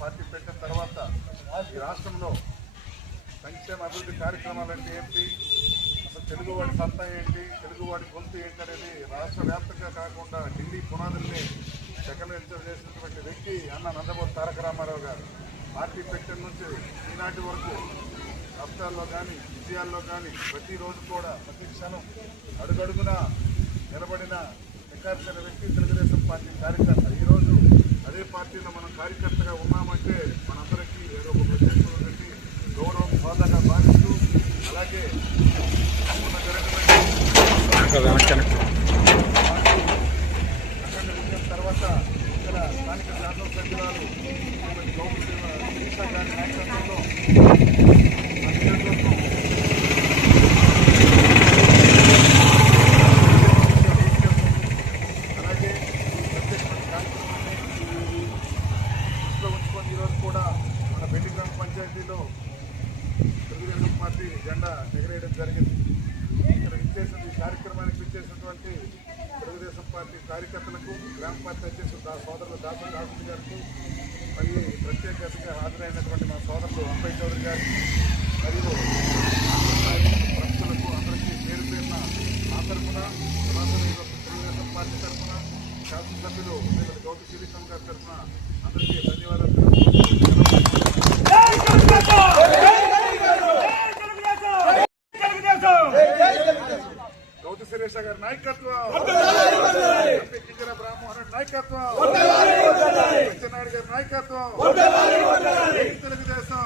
Party పెట్టిన తర్వాత ఈ రాష్ట్రంలో సంక్షేమ అభివృద్ధి కార్యక్రమాలు అంటే ఏంటి, అసలు తెలుగువాడి సత్తా ఏంటి, తెలుగువాడి గొంతు ఏంటి అనేది రాష్ట్ర వ్యాప్తంగా కాకుండా ఢిల్లీ పునాదుల్ని సెకండ్ చేసినటువంటి వ్యక్తి అన్న నందమూరి తారక రామారావు గారు. పార్టీ పెట్టిన నుంచి ఈనాటి వరకు కష్టాల్లో కానీ విజయాల్లో కానీ ప్రతిరోజు కూడా ప్రతి క్షణం అడుగడుగున నిలబడిన నికార్సైన వ్యక్తి తెలుగుదేశం పార్టీ కార్యకర్త. ఈరోజు అదే పార్టీలో మనం కార్యకర్తగా ఉన్నామంటే మనందరికీ ఏదో ఒక ప్రత్యేకమైనటువంటి గౌరవం హోదాగా భావిస్తూ, అలాగే తర్వాత ఇక్కడ స్థానిక శాసనసభ్యురాలు గారి నాయకత్వంలో అలాగే ప్రత్యేకమైన కార్యక్రమాన్ని దృష్టిలో ఉంచుకొని ఈరోజు కూడా మన బెల్లి గ్రామ పంచాయతీలో తెలుగుదేశం పార్టీ జెండా ఎగరేయడం జరిగింది. ఇక్కడ విచ్చేసిన ఈ కార్యక్రమానికి విచ్చేసినటువంటి తెలుగుదేశం పార్టీ కార్యకర్తలకు, గ్రామ పార్టీ అధ్యక్షుడు సోదరులు దాసు గారికి, మరియు ప్రత్యేక అతిథిగా హాజరైనటువంటి మా సోదరులు అంబై చౌదరి గారు, మరియు ప్రముఖులకు అందరికీ పేరు పేరున నా తరఫున, తెలుగుదేశం పార్టీ తరఫున, శాసనసభ్యులు గౌతమ్ శ్రీకాంత్ గారి తరఫున అందరికీ ధన్యవాదాలు. గౌతమ్ సురేష్ గారి నాయకత్వం, కింజర బ్రాహ్మణ నాయకత్వం, నాయుడు గారి నాయకత్వం, తెలుగుదేశం.